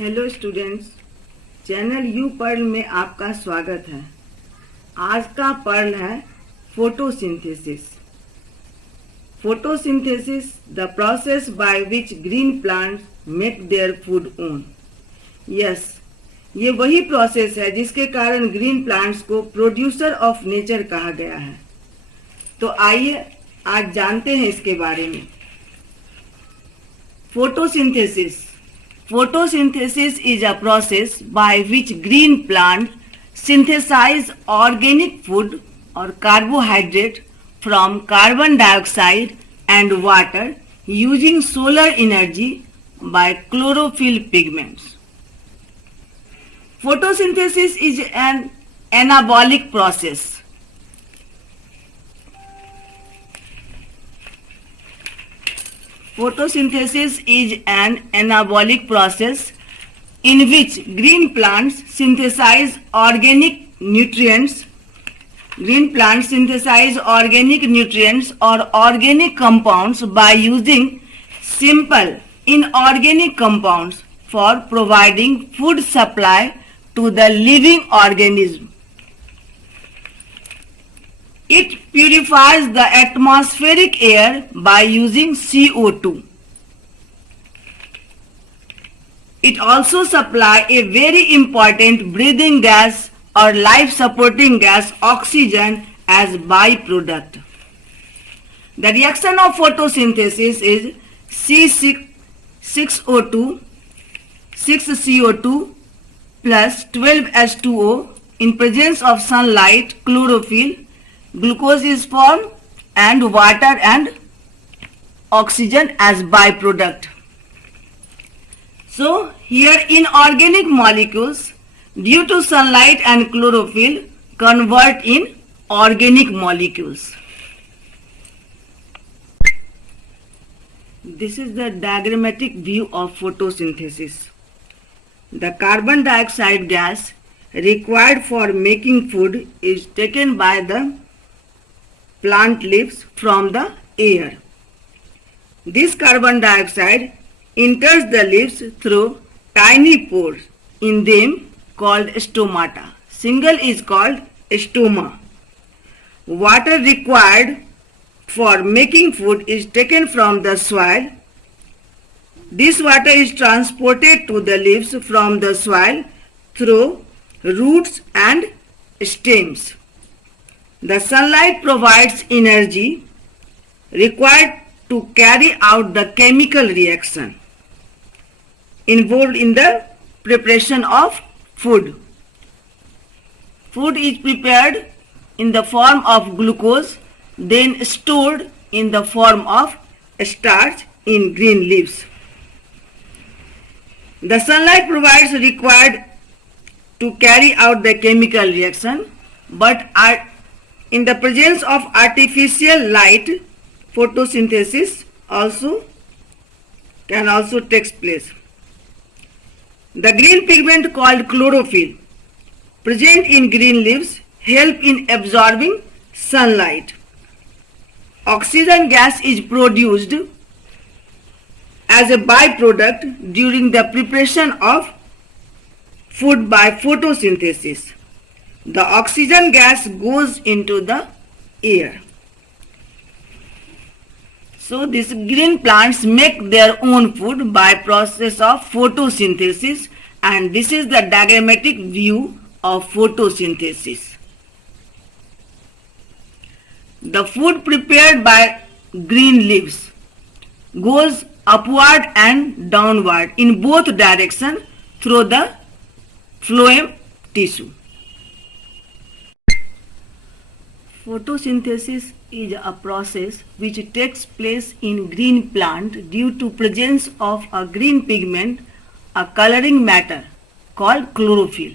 Hello students, channel you pearl में आपका स्वागत है। आज का पर्ल है photosynthesis. Photosynthesis, the process by which green plants make their food own. Yes, ये वही प्रोसेस है जिसके कारण ग्रीन प्लांट्स को प्रोड्यूसर ऑफ नेचर कहा गया है। तो आइए आज जानते हैं इसके बारे में। Photosynthesis Photosynthesis is a process by which green plants synthesize organic food or carbohydrate from carbon dioxide and water using solar energy by chlorophyll pigments. Photosynthesis is an anabolic process. Photosynthesis is an anabolic process in which green plants synthesize organic nutrients. Green plants synthesize organic nutrients or organic compounds by using simple inorganic compounds for providing food supply to the living organism. It purifies the atmospheric air by using CO2. It also supplies a very important breathing gas or life-supporting gas, oxygen, as byproduct. The reaction of photosynthesis is C6O2, 6CO2 plus 12H2O in presence of sunlight, chlorophyll, glucose is formed and water and oxygen as byproduct. So here inorganic molecules due to sunlight and chlorophyll convert in organic molecules. This is the diagrammatic view of photosynthesis. The carbon dioxide gas required for making food is taken by the plant leaves from the air. This carbon dioxide enters the leaves through tiny pores in them called stomata. Single is called stoma. Water required for making food is taken from the soil. This water is transported to the leaves from the soil through roots and stems. The sunlight provides energy required to carry out the chemical reaction involved in the preparation of food. Food is prepared in the form of glucose, then stored in the form of starch in green leaves. The sunlight provides required to carry out the chemical reaction, but in the presence of artificial light, photosynthesis can also take place. The green pigment called chlorophyll present in green leaves help in absorbing sunlight. Oxygen gas is produced as a byproduct during the preparation of food by photosynthesis. The oxygen gas goes into the air. So these green plants make their own food by process of photosynthesis, and this is the diagrammatic view of photosynthesis. The food prepared by green leaves goes upward and downward in both directions through the phloem tissue. Photosynthesis is a process which takes place in green plant due to presence of a green pigment, a coloring matter called chlorophyll.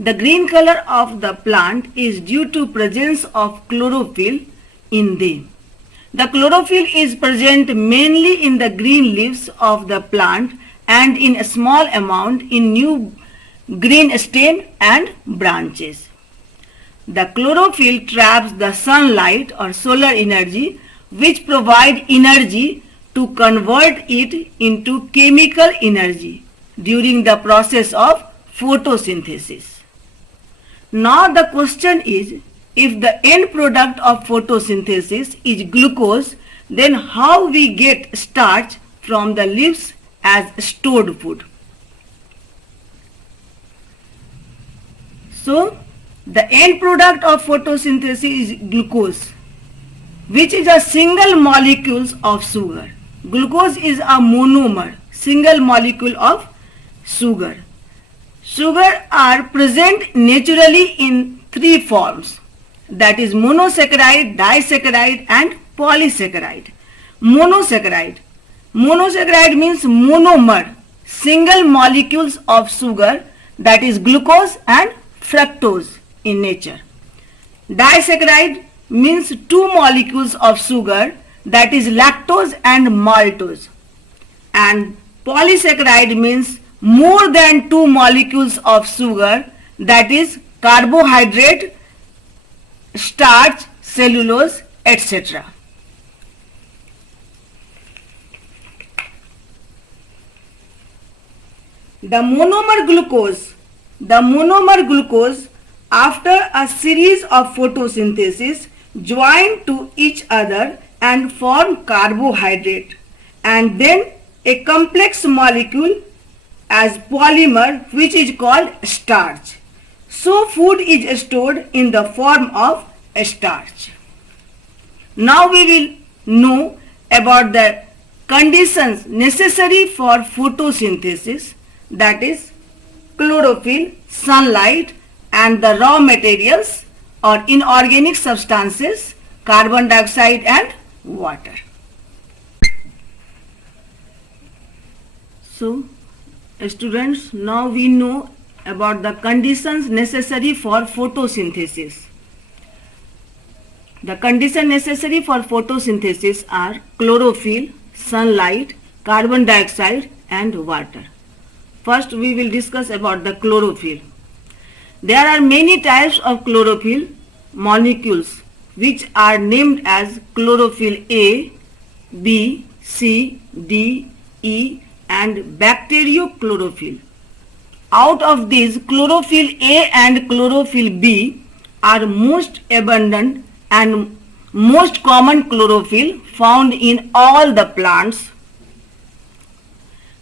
The green color of the plant is due to presence of chlorophyll in them. The chlorophyll is present mainly in the green leaves of the plant and in a small amount in new green stem and branches. The chlorophyll traps the sunlight or solar energy, which provide energy to convert it into chemical energy during the process of photosynthesis. Now the question is, if the end product of photosynthesis is glucose, then how we get starch from the leaves as stored food? So, the end product of photosynthesis is glucose, which is a single molecule of sugar. Glucose is a monomer, single molecule of sugar. Sugar are present naturally in three forms, that is monosaccharide, disaccharide and polysaccharide. Monosaccharide. Monosaccharide means monomer, single molecules of sugar, that is glucose and fructose in nature. Disaccharide means two molecules of sugar, that is lactose and maltose. And polysaccharide means more than two molecules of sugar, that is carbohydrate, starch, cellulose, etc. The monomer glucose after a series of photosynthesis join to each other and form carbohydrate, and then a complex molecule as polymer, which is called starch. So food is stored in the form of starch. Now we will know about the conditions necessary for photosynthesis, that is chlorophyll, sunlight and the raw materials or inorganic substances, carbon dioxide and water. So students, now we know about the conditions necessary for photosynthesis. The conditions necessary for photosynthesis are chlorophyll, sunlight, carbon dioxide and water. First we will discuss about the chlorophyll. There are many types of chlorophyll molecules which are named as chlorophyll A, B, C, D, E and bacteriochlorophyll. Out of these, chlorophyll A and chlorophyll B are most abundant and most common chlorophyll found in all the plants.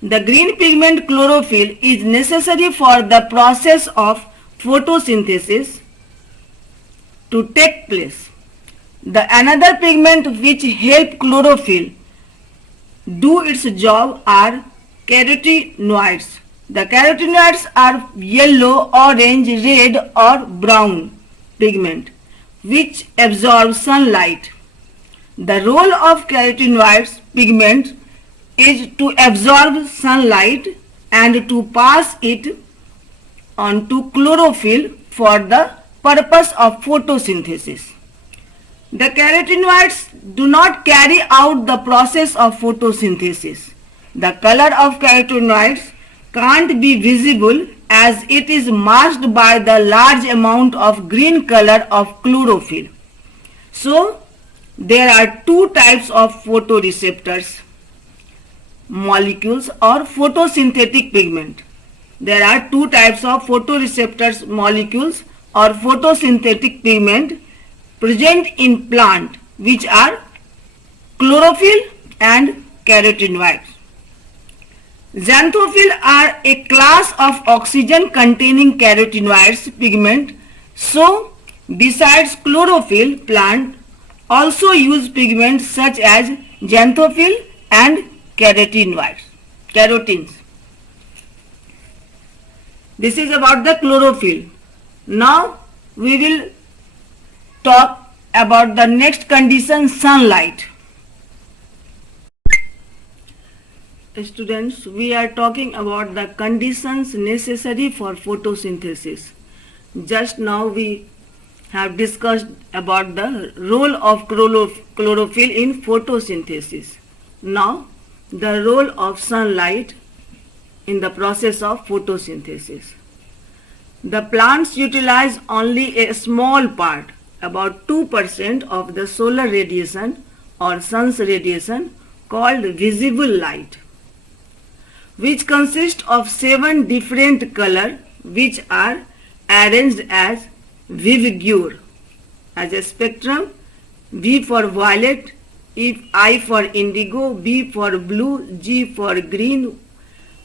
The green pigment chlorophyll is necessary for the process of photosynthesis to take place. The another pigment which help chlorophyll do its job are carotenoids. The carotenoids are yellow, orange, red or brown pigment which absorb sunlight. The role of carotenoids pigment is to absorb sunlight and to pass it on to chlorophyll for the purpose of photosynthesis. The carotenoids do not carry out the process of photosynthesis. The color of carotenoids can't be visible as it is masked by the large amount of green color of chlorophyll. So, there are two types of photoreceptors molecules or photosynthetic pigment. There are two types of photoreceptors molecules or photosynthetic pigment present in plant, which are chlorophyll and carotenoids. Xanthophyll are a class of oxygen containing carotenoids pigment. So, besides chlorophyll, plant also use pigments such as xanthophyll and carotenes. This is about the chlorophyll. Now we will talk about the next condition, sunlight. Students, we are talking about the conditions necessary for photosynthesis. Just now we have discussed about the role of chlorophyll in photosynthesis. Now the role of sunlight in the process of photosynthesis. The plants utilize only a small part, about 2% of the solar radiation or sun's radiation, called visible light. which consist of 7 different colors which are arranged as vivigur as a spectrum. V for violet, I for indigo, B for blue, G for green,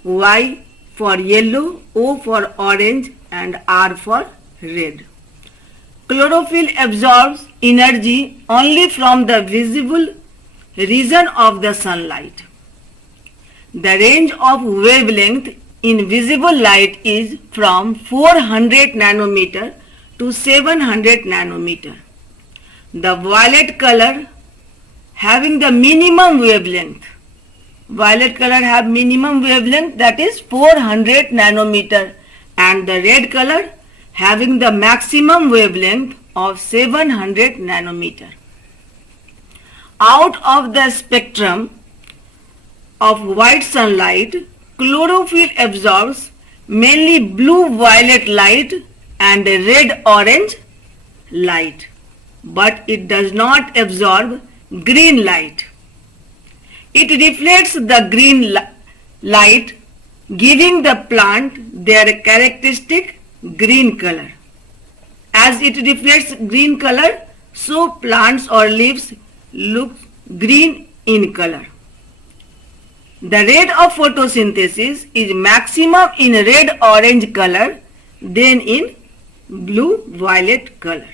Y for yellow, O for orange and R for red. Chlorophyll absorbs energy only from the visible region of the sunlight. The range of wavelength in visible light is from 400 nanometer to 700 nanometer. The violet color having the minimum wavelength. Violet color have minimum wavelength, that is 400 nanometer, and the red color having the maximum wavelength of 700 nanometer. Out of the spectrum of white sunlight, chlorophyll absorbs mainly blue-violet light and red-orange light, but it does not absorb green light. It reflects the green light, giving the plant their characteristic green color. As it reflects green color, so plants or leaves look green in color. The rate of photosynthesis is maximum in red-orange color than in blue-violet color.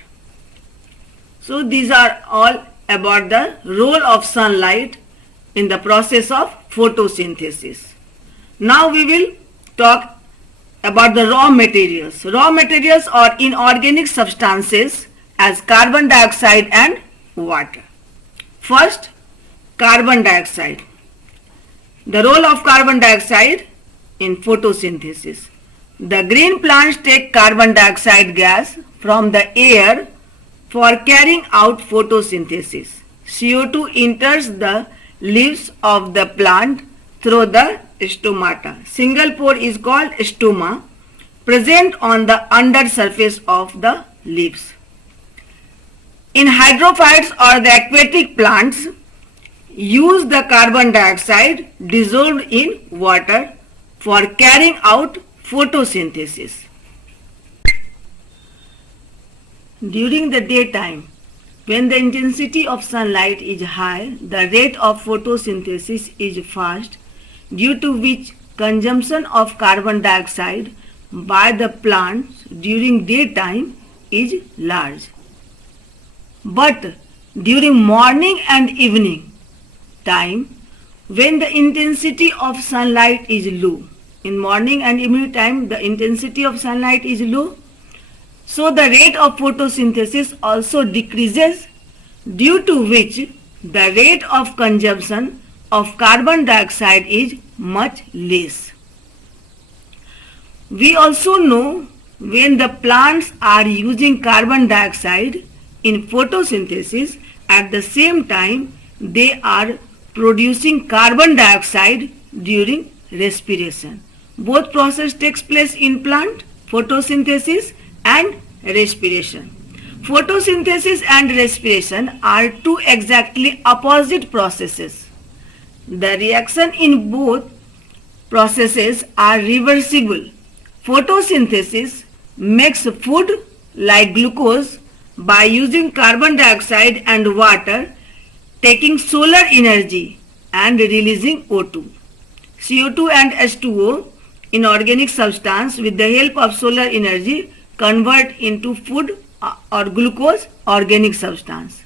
So these are all about the role of sunlight in the process of photosynthesis. Now we will talk about the raw materials. Raw materials are inorganic substances as carbon dioxide and water. First, carbon dioxide. The role of carbon dioxide in photosynthesis. The green plants take carbon dioxide gas from the air for carrying out photosynthesis. CO2 enters the leaves of the plant through the stomata. Single pore is called stoma, present on the under surface of the leaves. In hydrophytes or the aquatic plants, use the carbon dioxide dissolved in water for carrying out photosynthesis. During the daytime, when the intensity of sunlight is high, the rate of photosynthesis is fast, due to which consumption of carbon dioxide by the plants during daytime is large. But during morning and evening time, when the intensity of sunlight is low, in morning and evening time the intensity of sunlight is low, so the rate of photosynthesis also decreases, due to which the rate of consumption of carbon dioxide is much less. We also know when the plants are using carbon dioxide in photosynthesis, at the same time they are producing carbon dioxide during respiration. Both process takes place in plant, photosynthesis and respiration. Photosynthesis and respiration are two exactly opposite processes. The reaction in both processes are reversible. Photosynthesis makes food like glucose by using carbon dioxide and water, taking solar energy and releasing O2. CO2 and H2O, inorganic substance, with the help of solar energy convert into food or glucose, organic substance.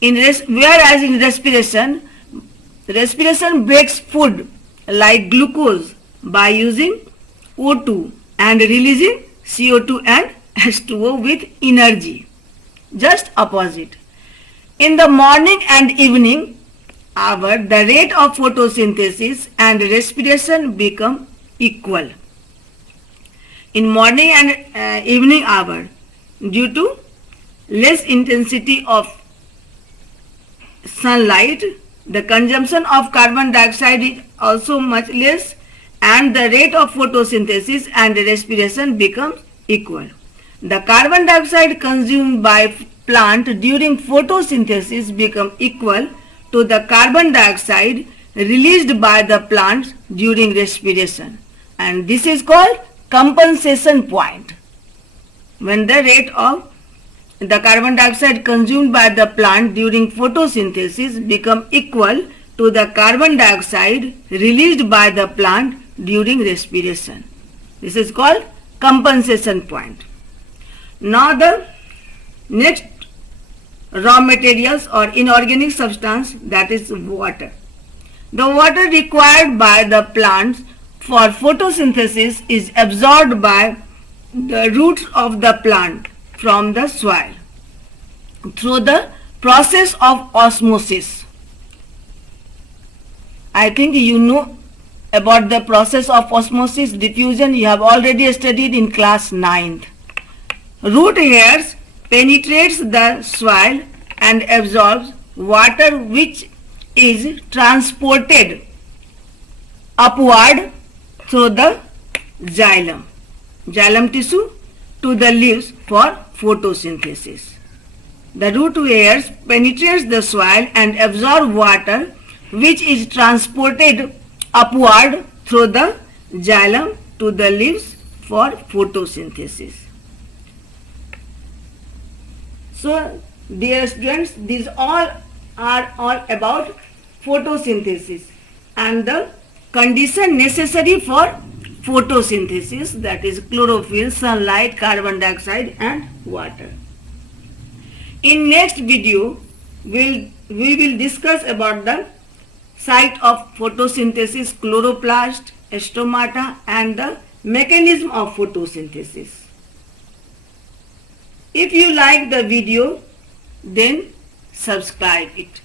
Whereas in respiration breaks food like glucose by using O2 and releasing CO2 and H2O with energy. Just opposite. In the morning and evening hour, the rate of photosynthesis and respiration become equal. In morning and evening hour, due to less intensity of sunlight, the consumption of carbon dioxide is also much less, and the rate of photosynthesis and respiration becomes equal. The carbon dioxide consumed by plant during photosynthesis become equal to the carbon dioxide released by the plants during respiration, and this is called compensation point. When the rate of the carbon dioxide consumed by the plant during photosynthesis become equal to the carbon dioxide released by the plant during respiration. This is called compensation point. Now the next raw materials or inorganic substance, that is water. The water required by the plants for photosynthesis is absorbed by the roots of the plant from the soil through the process of osmosis. I think you know about the process of osmosis diffusion. You have already studied in class 9th. Root hairs penetrates the soil and absorbs water, which is transported upward through the xylem tissue to the leaves for photosynthesis. The root hairs penetrates the soil and absorb water, which is transported upward through the xylem to the leaves for photosynthesis. So, dear students, these all are all about photosynthesis and the condition necessary for photosynthesis, that is chlorophyll, sunlight, carbon dioxide and water. In next video, we will discuss about the site of photosynthesis, chloroplast, stomata and the mechanism of photosynthesis. If you like the video, then subscribe it.